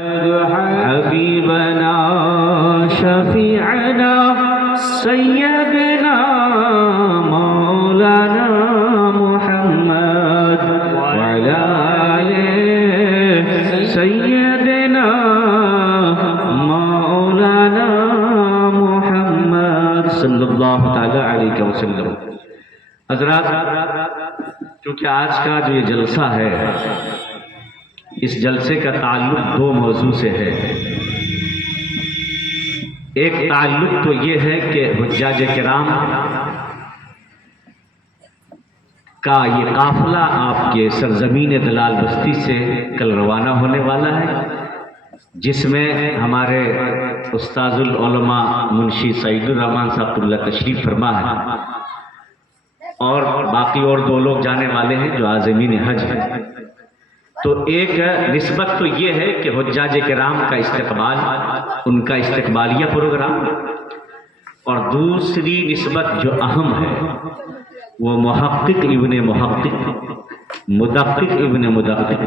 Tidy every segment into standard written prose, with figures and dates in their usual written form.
حبیبنا شفیعنا سیدنا مولانا محمد وعلی آلہ سیدنا مولانا محمد صلی اللہ تعالی علیہ وسلم۔ حضرات، چونکہ آج کا جو یہ جلسہ ہے، اس جلسے کا تعلق دو موضوع سے ہے۔ ایک تعلق تو یہ ہے کہ حجاج کرام کا یہ قافلہ آپ کے سرزمین دلال بستی سے کل روانہ ہونے والا ہے، جس میں ہمارے استاذ العلماء منشی سعید الرحمن صاحب اللہ تشریف فرما ہے، اور باقی اور دو لوگ جانے والے ہیں جو عازمین حج ہیں۔ تو ایک نسبت تو یہ ہے کہ حجاج کرام کا استقبال، ان کا استقبالیہ پروگرام، اور دوسری نسبت جو اہم ہے وہ محقق ابن محقق، مدقق ابن مدقق،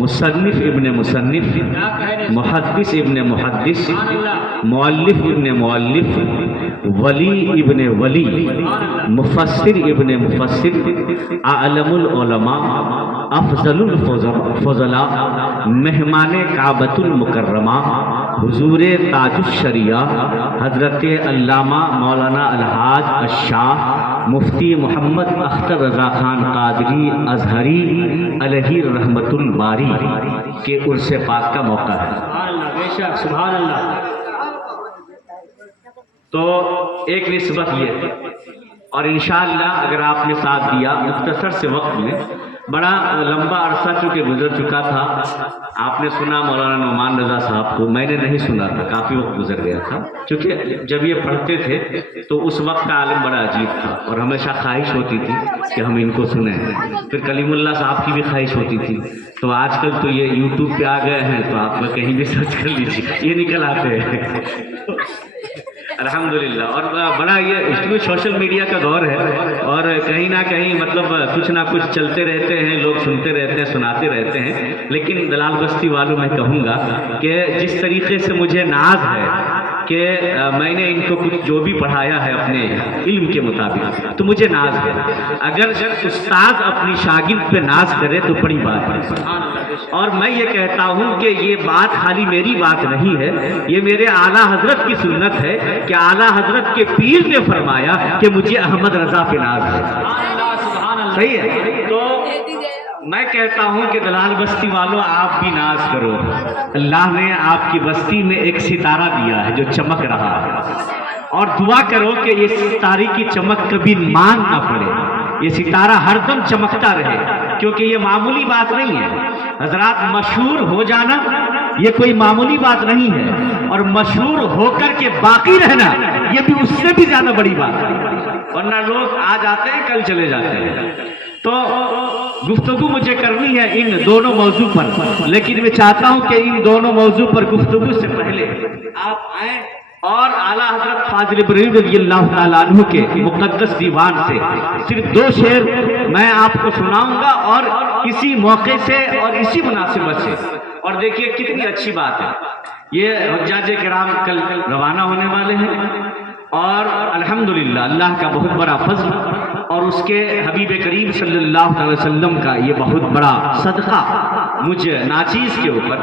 مصنف ابن مصنف، محدث ابن محدث، مؤلف ابن مؤلف، ولی ابن ولی، مفسر ابن مفسر، اعلم العلماء، افضل الفضلاء، مہمان کعبۃ المکرمہ، حضور تاج الشریعہ حضرت علامہ مولانا الحاج الشاہ مفتی محمد اختر رضا خان قادری ازہری علیہ رحمت الباری کے عرس پاک کا موقع ہے۔ سبحان اللہ، بے شک، سبحان اللہ۔ تو ایک نسبت یہ ہے، اور انشاءاللہ اگر آپ نے ساتھ دیا مختصر سے وقت میں، بڑا لمبا عرصہ چونکہ گزر چکا تھا، آپ نے سنا مولانا نعمان رضا صاحب کو، میں نے نہیں سنا تھا، کافی وقت گزر گیا تھا، چونکہ جب یہ پڑھتے تھے تو اس وقت کا عالم بڑا عجیب تھا، اور ہمیشہ خواہش ہوتی تھی کہ ہم ان کو سنیں۔ پھر کلیم اللہ صاحب کی بھی خواہش ہوتی تھی، تو آج کل تو یہ یوٹیوب پہ آ گئے ہیں، تو آپ کہیں بھی سرچ کر لیجیے، یہ نکل آتے ہیں الحمدللہ۔ اور بڑا یہ سوشل میڈیا کا دور ہے، اور کہیں نہ کہیں مطلب کچھ نہ کچھ چلتے رہتے ہیں، لوگ سنتے رہتے ہیں، سناتے رہتے ہیں۔ لیکن دلال بستی والوں میں کہوں گا کہ جس طریقے سے مجھے ناز ہے کہ میں نے ان کو کچھ جو بھی پڑھایا ہے اپنے علم کے مطابق، تو مجھے ناز ہے۔ اگر استاد اپنی شاگرد پہ ناز کرے تو بڑی بات ہے، اور میں یہ کہتا ہوں کہ یہ بات خالی میری بات نہیں ہے، یہ میرے اعلیٰ حضرت کی سنت ہے کہ اعلیٰ حضرت کے پیر نے فرمایا کہ مجھے احمد رضا پہ ناز ہے۔ صحیح ہے؟ تو میں کہتا ہوں کہ دلال بستی والوں، آپ بھی ناز کرو، اللہ نے آپ کی بستی میں ایک ستارہ دیا ہے جو چمک رہا ہے، اور دعا کرو کہ یہ ستارے کی چمک کبھی ماند نہ پڑے، یہ ستارہ ہر دم چمکتا رہے، کیونکہ یہ معمولی بات نہیں ہے حضرات۔ مشہور ہو جانا یہ کوئی معمولی بات نہیں ہے، اور مشہور ہو کر کے باقی رہنا یہ بھی اس سے بھی زیادہ بڑی بات ہے، ورنہ لوگ آ جاتے ہیں کل چلے جاتے ہیں۔ تو گفتگو مجھے کرنی ہے ان دونوں موضوع پر، لیکن میں چاہتا ہوں کہ ان دونوں موضوع پر گفتگو سے پہلے آپ آئیں اور اعلیٰ حضرت فاضل بریلوی رضی اللہ تعالیٰ عنہ کے مقدس دیوان سے صرف دو شعر میں آپ کو سناؤں گا، اور اسی موقع سے اور اسی مناسبت سے، اور دیکھیے کتنی اچھی بات ہے، یہ حجاج کرام کل روانہ ہونے والے ہیں، اور الحمدللہ اللہ کا بہت بڑا فضل اور اس کے حبیب کریم صلی اللہ علیہ وسلم کا یہ بہت بڑا صدقہ مجھ ناچیز کے اوپر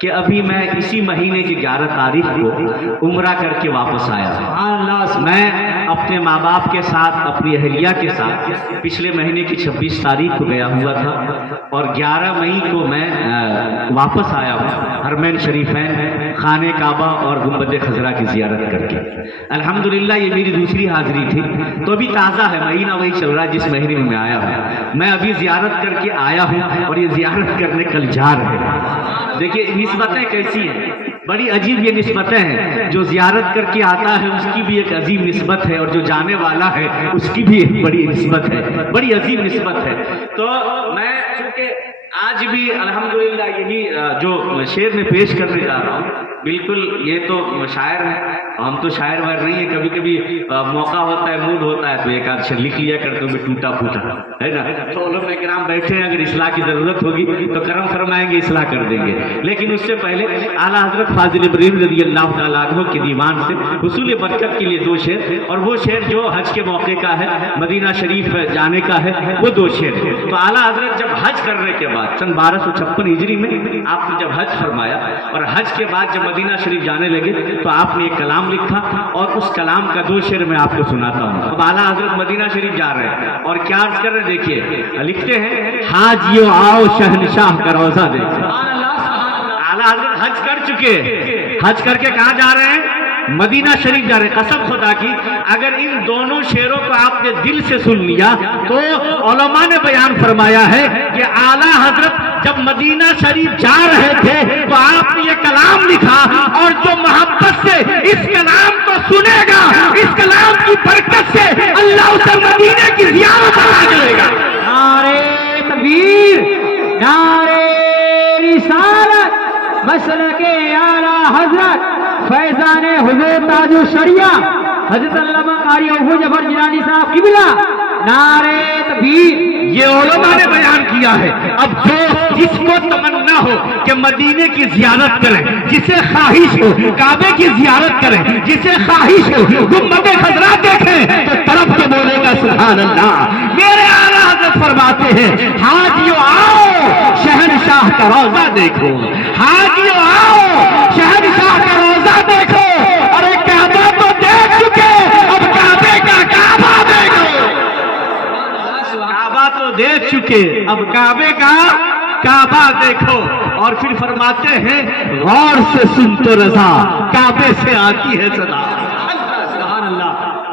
کہ ابھی میں اسی مہینے کی 11 تاریخ کو عمرہ کر کے واپس آیا ہوں۔ میں اپنے ماں باپ کے ساتھ، اپنی اہلیہ کے ساتھ پچھلے مہینے کی 26 تاریخ کو گیا ہوا تھا، اور 11 مئی کو میں واپس آیا ہوں حرمین شریفین، خانہ کعبہ اور گنبد خضرا کی زیارت کر کے۔ الحمدللہ یہ میری دوسری حاضری تھی، تو ابھی تازہ ہے، مہینہ وہی چل رہا ہے جس مہینے میں آیا ہوں۔ میں ابھی زیارت کر کے آیا ہوں، اور یہ زیارت کرنے کل جا رہے ہیں۔ دیکھیے نسبتیں کیسی ہیں، بڑی عجیب یہ نسبتیں ہیں، جو زیارت کر کے آتا ہے اس کی بھی ایک عظیم نسبت ہے، اور جو جانے والا ہے اس کی بھی ایک بڑی نسبت ہے، بڑی عظیم نسبت ہے۔ تو میں چونکہ آج بھی الحمدللہ یہی جو شعر میں پیش کرنے جا رہا ہوں، بالکل یہ تو شاعر ہے، ہم تو شاعر وائر نہیں ہے، کبھی کبھی موقع ہوتا ہے، موڈ ہوتا ہے تو ایک آدھ شعر لکھ لیا کرتے ہیں ٹوٹا پھوٹا، ہے نا. تو علماء کرام بیٹھے ہیں, اگر اصلاح کی ضرورت ہوگی تو کرم فرمائیں گے, اصلاح کر دیں گے. لیکن اس سے پہلے اعلیٰ حضرت فاضل بریلوی رضی اللہ تعالیٰ عنہ کے دیوان سے حصول برکت کے لیے 2 شعر, اور وہ شعر جو حج کے موقع کا ہے, مدینہ شریف جانے کا ہے, وہ 2 شعر. تو اعلیٰ حضرت جب حج کرنے کے بعد سن 1256 ہجری میں آپ نے جب حج فرمایا, اور حج کے بعد جب مدینہ شریف جانے لگے تو آپ نے ایک کلام لکھا, اور اس کلام کا 2 شعر میں آپ کو سناتا ہوں. اب اعلیٰ حضرت مدینہ شریف جا رہے ہیں اور کیا عرض کر رہے ہیں, دیکھیے لکھتے ہیں, حاجیو آؤ شہنشاہ کا روزہ دیکھو. اعلیٰ حضرت حج کر چکے, حج کر کے کہاں جا رہے ہیں, مدینہ شریف جا رہے ہیں. قسم خدا کی اگر ان دونوں شعروں کو آپ نے دل سے سن لیا تو علماء نے بیان فرمایا ہے کہ اعلیٰ حضرت جب مدینہ شریف جا رہے تھے تو آپ نے یہ کلام لکھا, اور جو محبت سے اس کلام کو سنے گا, اس کلام کی برکت سے اللہ اسے مدینے کی زیارت عطا کرے گا. نعرے تکبیر, نعرے رسالت, مسلک اعلیٰ حضرت فیضان حضور تاج الشریعہ حضرت علامہ قاری ابو جعفر جیلانی صاحب قبلہ. نعرے تکبیر. یہ علماء نے بیان کیا ہے. اب جو جس کو تمنا ہو کہ مدینے کی زیارت کریں, جسے خواہش ہو کعبے کی زیارت کریں, جسے خواہش ہو گنبد خضرا دیکھیں, تو طرف کے بولے گا سبحان اللہ. میرے اعلیٰ حضرت فرماتے ہیں, حاجیو آؤ شہنشاہ کا روزہ دیکھو, حاجیو آؤ شہنشاہ کا روزہ دیکھو. ارے کعبہ تو دیکھ چکے, اب کعبے کا کعبہ دیکھو. کعبہ تو دیکھ چکے, اب کعبے کا کعبہ دیکھو. اور پھر فرماتے ہیں, غور سے سن تو رضا کعبے سے آتی ہے صدا. سبحان اللہ.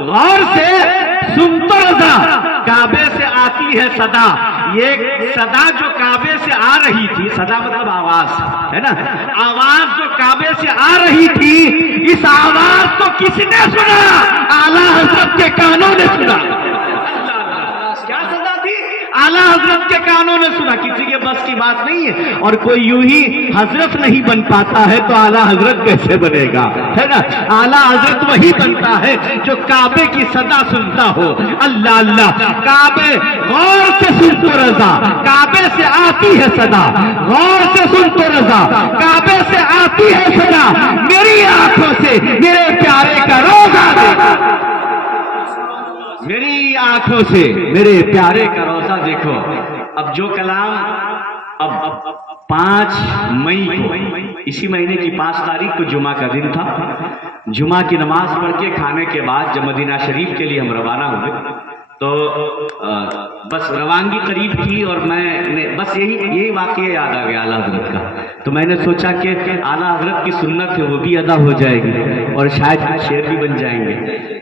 غور سے سن تو رضا کعبے سے آتی ہے صدا. یہ صدا جو کعبے سے آ رہی تھی, صدا مطلب آواز ہے نا, آواز جو کعبے سے آ رہی تھی, اس آواز کو کس نے سنا, اعلیٰ حضرت کے کانوں نے سنا. کیا صدا تھی, اعلیٰ حضرت کے کانوں نے سنا. کسی کے بس کی بات نہیں ہے, اور کوئی یوں ہی حضرت نہیں بن پاتا ہے تو اعلیٰ حضرت کیسے بنے گا, ہے نا. اعلیٰ حضرت وہی بنتا ہے جو کعبے کی صدا سنتا ہو. اللہ اللہ. کعبے غور سے سن تو رضا کعبے سے آتی ہے صدا, غور سے سن تو رضا کعبے سے آتی ہے صدا. میری آنکھوں سے میرے پیارے کا روزہ دیکھو, میری آنکھوں سے میرے پیارے کا روزہ دیکھو. اب جو کلام اب 5 مئی کو, اسی مہینے کی 5 تاریخ کو جمعہ کا دن تھا, جمعہ کی نماز پڑھ کے کھانے کے بعد جب مدینہ شریف کے لیے ہم روانہ ہوئے تو بس روانگی قریب تھی, اور میں بس یہی واقعہ یاد آ گیا اعلیٰ حضرت کا. تو میں نے سوچا کہ اعلیٰ حضرت کی سنت ہے وہ بھی ادا ہو جائے گی, اور شاید شعر بھی بن جائیں گے.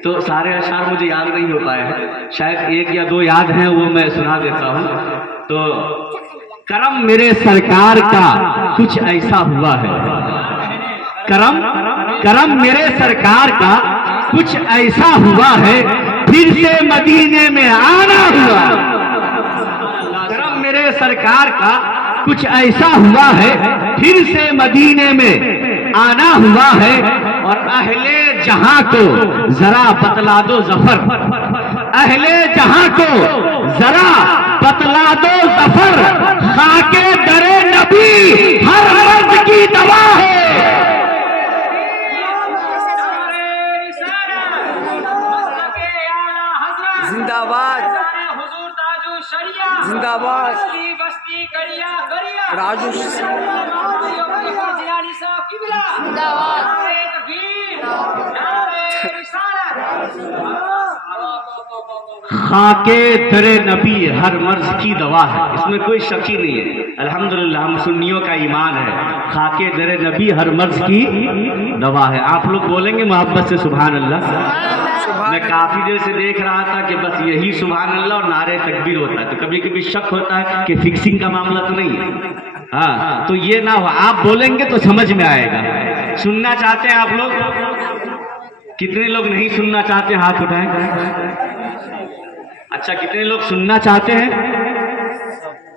تو سارے اشعار مجھے یاد نہیں ہو پائے ہیں, شاید 1 یا 2 یاد ہیں, وہ میں سنا دیتا ہوں. تو کرم میرے سرکار کا کچھ ایسا ہوا ہے, کرم میرے سرکار کا کچھ ایسا ہوا ہے, پھر سے مدینے میں آنا ہوا. کرم میرے سرکار کا کچھ ایسا ہوا ہے, پھر سے مدینے میں آنا ہوا ہے. اور اہل جہاں کو ذرا بتلا دو ظفر, اہل جہاں کو ذرا بتلا دو ظفر, خاک در نبی ہر مرض کی دوا ہے. زندہ باد, زندہ باد, راجو خاک در نبی ہر مرض کی دوا ہے, اس میں کوئی شک ہی نہیں ہے. الحمدللہ ہم سنیوں کا ایمان ہے, خاک در نبی ہر مرض کی دوا ہے. آپ لوگ بولیں گے محبت سے سبحان اللہ. میں کافی دیر سے دیکھ رہا تھا کہ بس یہی سبحان اللہ اور نعرے تکبیر ہوتا ہے, تو کبھی کبھی شک ہوتا ہے کہ فکسنگ کا معاملہ تو نہیں ہے. ہاں, تو یہ نہ ہو, آپ بولیں گے تو سمجھ میں آئے گا. سننا چاہتے ہیں آپ لوگ, کتنے لوگ نہیں سننا چاہتے ہاتھ اٹھائیں. اچھا, کتنے لوگ سننا چاہتے ہیں,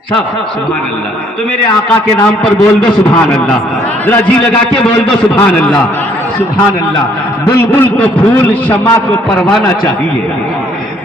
سب سبحان اللہ. تو میرے آقا کے نام پر بول دو سبحان اللہ, ذرا جی لگا کے بول دو سبحان اللہ. سبحان اللہ. بلبل کو پھول, شمع کو پروانہ چاہیے,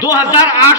2008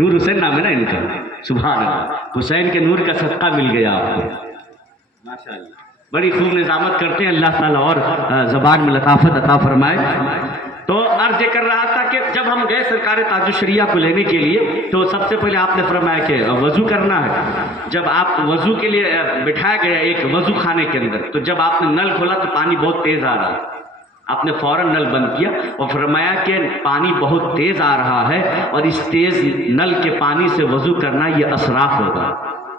نور حسین نام ہے نا ان کا، سبحان اللہ، حسین کے نور کا صدقہ مل گیا آپ کو، ماشاء اللہ، بڑی خوب نظامت کرتے ہیں، اللہ تعالیٰ اور زبان میں لطافت عطا فرمائے۔ تو عرض یہ کر رہا تھا کہ جب ہم گئے سرکار تاج الشریعہ کو لینے کے لیے تو سب سے پہلے آپ نے فرمایا کہ وضو کرنا ہے۔ جب آپ وضو کے لیے بٹھایا گیا ایک وضو خانے کے اندر، تو جب آپ نے نل کھولا تو پانی بہت تیز آ رہا، آپ نے فوراً نل بند کیا اور فرمایا کہ پانی بہت تیز آ رہا ہے اور اس تیز نل کے پانی سے وضو کرنا یہ اسراف ہوگا،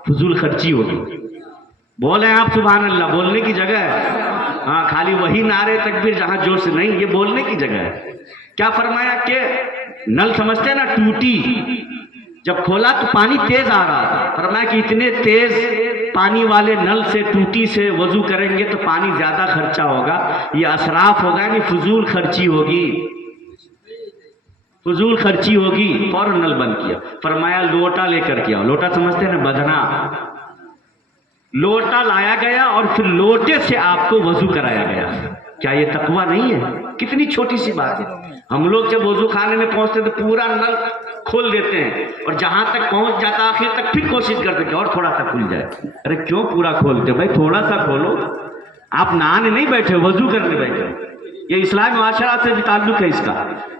فضول خرچی ہوگی۔ بولیں آپ سبحان اللہ، بولنے کی جگہ ہے، ہاں خالی وہی نعرے تکبیر جہاں جوش سے نہیں، یہ بولنے کی جگہ ہے۔ کیا فرمایا کہ نل سمجھتے ہیں نا ٹوٹی، جب کھولا تو پانی تیز آ رہا تھا، فرمایا کہ اتنے تیز پانی والے نل سے ٹوٹی سے وضو کریں گے تو پانی زیادہ خرچہ ہوگا، یہ اسراف ہوگا، یعنی فضول خرچی ہوگی، فضول خرچی ہوگی۔ فوراً نل بند کیا، فرمایا لوٹا لے کر کے آؤ، لوٹا سمجھتے ہیں نا بدنا، لوٹا لایا گیا اور پھر لوٹے سے آپ کو وضو کرایا گیا۔ کیا یہ تقویٰ نہیں ہے؟ کتنی چھوٹی سی بات ہے۔ ہم لوگ جب وضو خانے میں پہنچتے تو پورا نل کھول دیتے ہیں اور جہاں تک پہنچ جاتا آخر تک پھر کوشش کرتے کہ اور تھوڑا سا کھل جائے۔ ارے کیوں پورا کھولتے بھائی، تھوڑا سا کھولو، آپ نہانے نہیں بیٹھے، وضو کرنے بیٹھے۔ یہ اسلامی معاشرات سے بھی تعلق ہے اس کا۔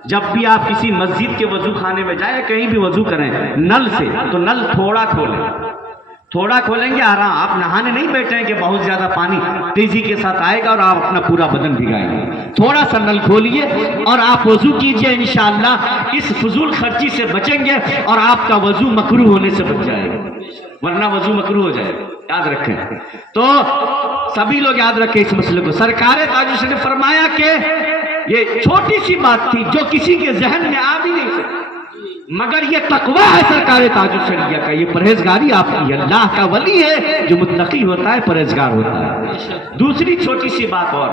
جب بھی آپ کسی مسجد کے وضو خانے میں جائیں، کہیں بھی وضو کریں نل سے، تو نل تھوڑا کھولیں، تھوڑا کھولیں گے آرام، آپ نہانے نہیں بیٹھے ہیں کہ بہت زیادہ پانی تیزی کے ساتھ آئے گا اور آپ اپنا پورا بدن بھگائیں گے۔ تھوڑا سا نل کھولیے اور آپ وضو کیجئے، انشاءاللہ اس فضول خرچی سے بچیں گے اور آپ کا وضو مکروہ ہونے سے بچ جائے گا، ورنہ وضو مکروہ ہو جائے گا، یاد رکھیں۔ تو سبھی لوگ یاد رکھیں اس مسئلے کو۔ سرکار تاج الشریعہ نے فرمایا کہ یہ چھوٹی سی بات تھی جو کسی کے ذہن میں آ بھی نہیں سکتی، مگر یہ تقویٰ ہے سرکار تاج الشریعہ کا، یہ پرہیزگاری آپ کی ہے۔ اللہ کا ولی ہے جو متقی ہوتا ہے، پرہیزگار ہوتا ہے۔ دوسری چھوٹی سی بات اور،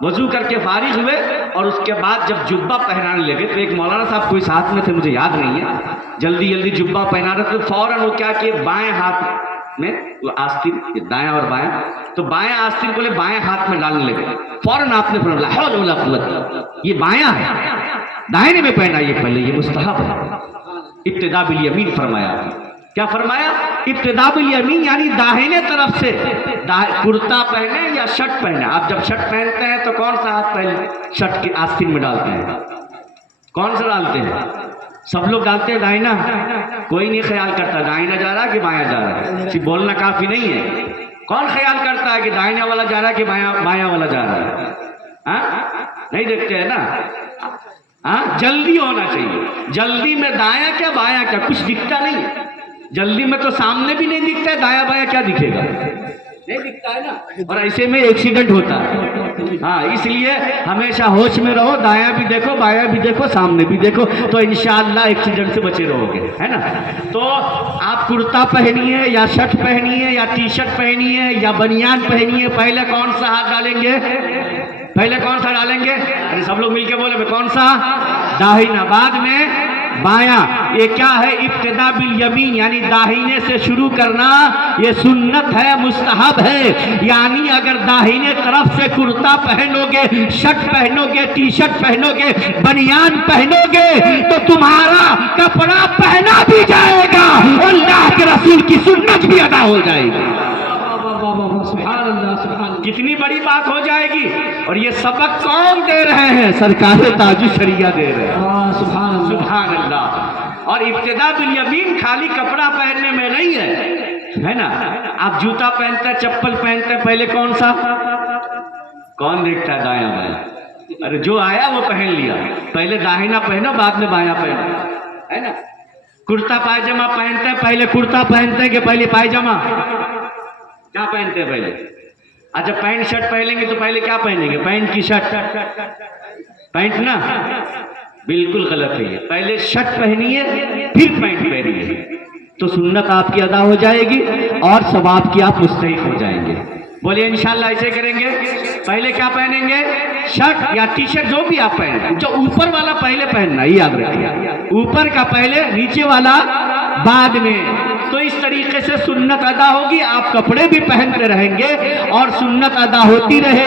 وضو کر کے فارغ ہوئے اور اس کے بعد جب جبہ پہنانے لگے تو ایک مولانا صاحب کوئی ساتھ میں تھے، مجھے یاد نہیں ہے، جلدی جلدی جبہ پہنا رہے تھے، فوراً وہ کیا کہ بائیں ہاتھ میں وہ آستین، دائیں اور بائیں، تو بائیں آستین کو لے بائیں ہاتھ میں ڈالنے لگے، فوراً آپ نے فرمایا لا حول ولا قوت، یہ بایاں ہے، دائنے میں پہنا، یہ پہلے یہ مستحب ہے۔ ابتدا بالیمین فرمایا، کیا فرمایا؟ ابتدا بالیمین یعنی داہنے طرف سے کرتا پہنے یا شرٹ پہنے۔ آپ جب شرٹ پہنتے ہیں تو کون سا ہاتھ پہلے شرٹ کی آستین میں ڈالتے ہیں؟ کون سا ڈالتے ہیں؟ سب لوگ ڈالتے ہیں دائنا، کوئی نہیں خیال کرتا دائنا جا رہا ہے کہ بایاں جا رہا ہے، صرف بولنا کافی نہیں ہے۔ کون خیال کرتا ہے کہ دائنا والا جا رہا ہے کہ بایاں والا جا رہا ہے؟ نہیں دیکھتے ہیں نا، جلدی ہونا چاہیے، جلدی میں دایاں کیا بایاں کیا کچھ دکھتا نہیں ہے، جلدی میں تو سامنے بھی نہیں دکھتا ہے، دایاں بایاں کیا دکھے گا، نہیں دکھتا ہے نا، اور ایسے میں ایکسیڈنٹ ہوتا ہے۔ ہاں اس لیے ہمیشہ ہوش میں رہو، دایاں بھی دیکھو بایاں بھی دیکھو سامنے بھی دیکھو، تو انشاءاللہ ایکسیڈنٹ سے بچے رہو گے، ہے نا۔ تو آپ کرتا پہنیے یا شرٹ پہنیے یا ٹی شرٹ پہنیے یا بنیان پہنیے، پہلے کون سا ہاتھ ڈالیں گے؟ پہلے کون سا ڈالیں گے؟ ارے سب لوگ مل کے بولے میں کون سا؟ داہنا، بعد میں بایاں۔ یہ کیا ہے؟ ابتدا بالیمین یعنی داہنے سے شروع کرنا، یہ سنت ہے، مستحب ہے۔ یعنی اگر داہنے طرف سے کرتا پہنو گے، شرٹ پہنو گے، ٹی شرٹ پہنو گے، بنیان پہنو گے تو تمہارا کپڑا پہنا بھی جائے گا، اللہ کے رسول کی سنت بھی ادا ہو جائے گی۔ سبحان اللہ، سبحان اللہ، کتنی بڑی بات ہو جائے گی۔ اور یہ سبق کون دے رہے ہیں؟ سرکار تاج الشریعہ دے رہے ہیں، سبحان اللہ، سبحان اللہ۔ اور ابتدا بالیمین خالی کپڑا پہننے میں نہیں ہے نا، آپ جوتا پہنتے ہیں، چپل پہنتے ہیں، پہلے کون سا؟ کون دیکھتا ہے دایاں بایاں؟ ارے جو آیا وہ پہن لیا، پہلے داہنا پہنو بعد میں بایاں پہنو، ہے نا۔ کرتا پائجامہ پہنتے ہیں، پہلے کرتا پہنتے ہیں کہ پہلے پائجامہ؟ کیا پہنتے ہیں پہلے؟ اچھا پینٹ شرٹ پہنیں گے تو پہلے کیا پہنیں گے؟ پینٹ کی شرٹ، پینٹ نا، بالکل غلط ہے، پہلے شرٹ پہنیے پھر پینٹ پہنیے، تو سنت آپ کی ادا ہو جائے گی اور ثواب کی آپ مستحق ہو جائیں گے۔ بولیے انشاءاللہ ایسے کریں گے۔ پہلے کیا پہنیں گے؟ شرٹ یا ٹی شرٹ، جو بھی آپ پہنیں، جو اوپر والا پہلے پہننا، یہ یاد رکھیے، اوپر کا پہلے، نیچے والا بعد میں۔ تو اس طریقے سے سنت ادا ہوگی، آپ کپڑے بھی پہنتے رہیں گے اور سنت ادا ہوتی رہے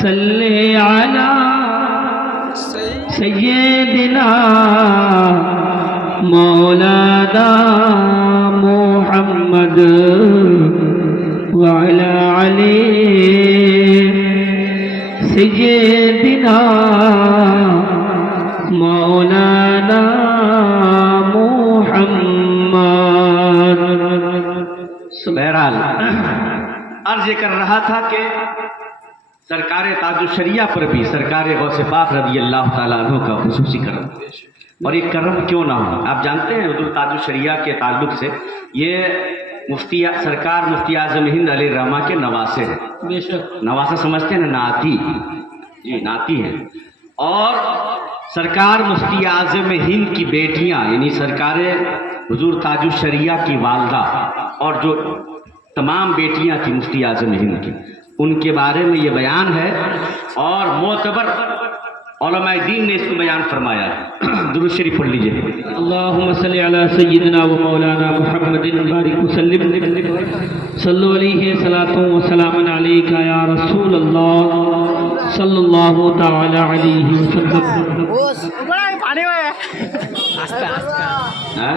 صلی علی سیدنا مولانا محمد وعلی علی سیدنا مولانا محمد. بہرحال عرض یہ کر رہا تھا کہ سرکار تاج الشریعہ پر بھی سرکار غوث پاک رضی اللہ تعالیٰ عنہ کا خصوصی کرم ہے. اور یہ کرم کیوں نہ ہو؟ آپ جانتے ہیں حضور تاج الشریعہ کے تعلق سے یہ سرکار مفتی اعظم ہند علیہ الرحمہ کے نواسے ہیں. بے شک. نواسہ سمجھتے ہیں نا؟ نعتی. جی نعتی ہیں. اور سرکار مفتی اعظم ہند کی بیٹیاں یعنی سرکار حضور تاج الشریعہ کی والدہ اور جو تمام بیٹیاں تھیں مفتی اعظم ہند کی، ان کے بارے میں یہ بیان ہے اور معتبر علماء دین نے اس کو بیان فرمایا ہے. درود شریف پڑھ لیجیے. اللہم صلی علی سیدنا و مولانا محمد بارک وسلم صلو علیہ صلاۃ و سلام علیک یا رسول اللہ صلی اللہ تعالی علیہ وسلم. ہاں؟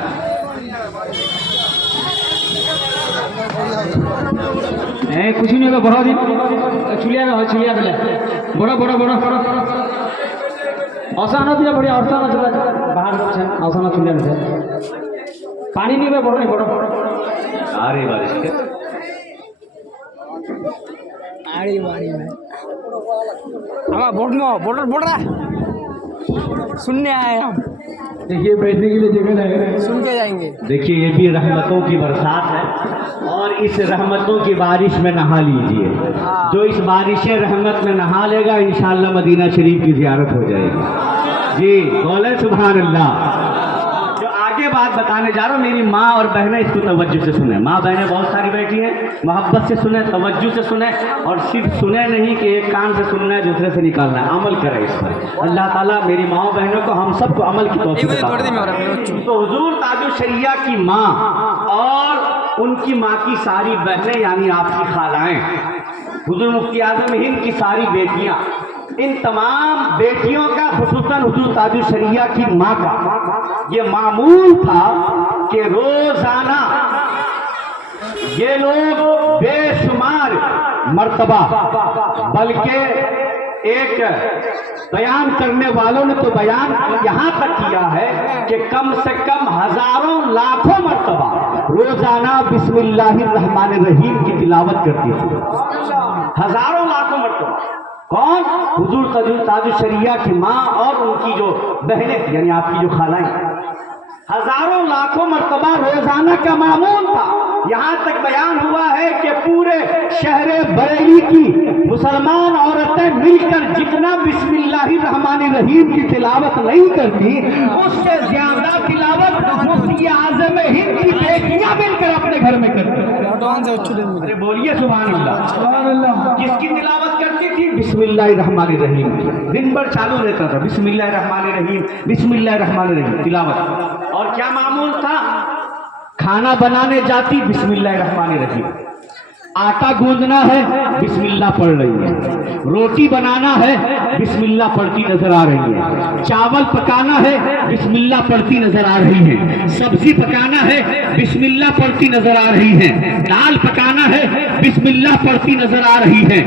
کچھ نہیں ہوگا. بڑھا دن چلیا گا چلیا گا بڑا بڑا بڑا آسانا دیا بڑی آسانا چلا باہر آسانا چلیا گا پانی نہیں ہوگا. بڑا نہیں بڑا آ رہی بارش کے بول رہا سننے آئے ہم. دیکھیے بیٹھنے کے لیے جگہ نہیں. سن کے جائیں گے. دیکھیے یہ بھی رحمتوں کی برسات ہے اور اس رحمتوں کی بارش میں نہا لیجئے. جو اس بارش رحمت میں نہا لے گا انشاءاللہ مدینہ شریف کی زیارت ہو جائے گی. جی بولے سبحان اللہ. جو آگے بات بتانے جا رہا ہوں میری ماں اور بہنیں اس کو توجہ سے سنیں. ماں بہنیں بہت ساری بیٹھی ہیں، محبت سے سنیں، توجہ سے سنیں اور صرف سنیں نہیں کہ ایک کان سے سننا ہے دوسرے سے نکالنا ہے، عمل کریں اس پر. اللہ تعالیٰ میری ماں بہنوں کو ہم سب کو عمل کی توفیق عطا فرمائے. تو حضور تاج الشریعہ کی ماں اور ان کی ماں کی ساری بہنیں یعنی آپ کی خالائیں، حضور مفتی اعظم ہند کی ساری بیٹیاں، ان تمام بیٹیوں کا خصوصاً حضور تاج الشریعہ کی ماں کا یہ معمول تھا کہ روزانہ یہ لوگ بے شمار مرتبہ بلکہ ایک بیان کرنے والوں نے تو بیان یہاں تک کیا ہے کہ کم سے کم ہزاروں لاکھوں مرتبہ روزانہ بسم اللہ الرحمن الرحیم کی تلاوت کرتی تھی. ہزاروں لاکھوں مرتبہ. کون؟ حضور تاج الشریعہ کی ماں اور ان کی جو بہنیں یعنی آپ کی جو خالائیں. ہزاروں لاکھوں مرتبہ روزانہ کا معمول تھا. یہاں تک بیان ہوا ہے کہ پورے شہر بریلی کی مسلمان عورتیں مل کر جتنا بسم اللہ الرحمن الرحیم کی تلاوت نہیں کرتی اس سے زیادہ تلاوت مفتی اعظم ہند کی بیٹیاں مل کر اپنے گھر میں کرتی. ارے بولیے سبحان اللہ. سبحان اللہ. کس کی تلاوت کرتی تھی؟ بسم اللہ الرحمن الرحیم. دن بھر چالو رہتا تھا بسم اللہ الرحمن الرحیم بسم اللہ الرحمن الرحیم تلاوت. اور کیا معمول تھا؟ کھانا بنانے جاتی بسم اللہ الرحمن الرحیم. آٹا گوندنا ہے بسم اللہ پڑھ رہی ہے. روٹی بنانا ہے بسم اللہ پڑھتی نظر آ رہی ہے. چاول پکانا ہے بسم اللہ پڑھتی نظر آ رہی ہے. سبزی پکانا ہے بسم اللہ پڑھتی نظر آ رہی ہے. دال پکانا ہے بسم اللہ پڑھتی نظر آ رہی ہے.